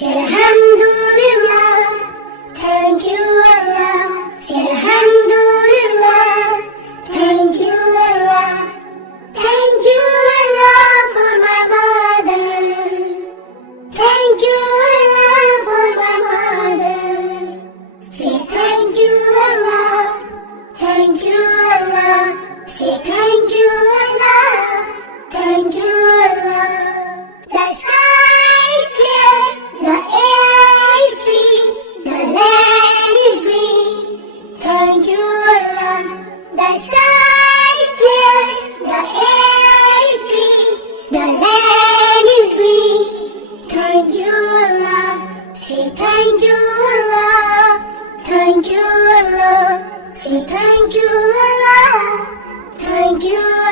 say alhamdulillah, thank you Allah, say alhamdulillah, thank you Allah, thank you Allah for my mother, thank you Allah for my mother, say thank you Allah, thank you Allah, say thank you Allah, thank you Allah. The sky is clear, the air is clean, the land is green, thank you Allah. The sky is clear, the air is clean, the land is green, thank you Allah. Say thank you Allah, thank you Allah, say thank you Allah, thank you Allah.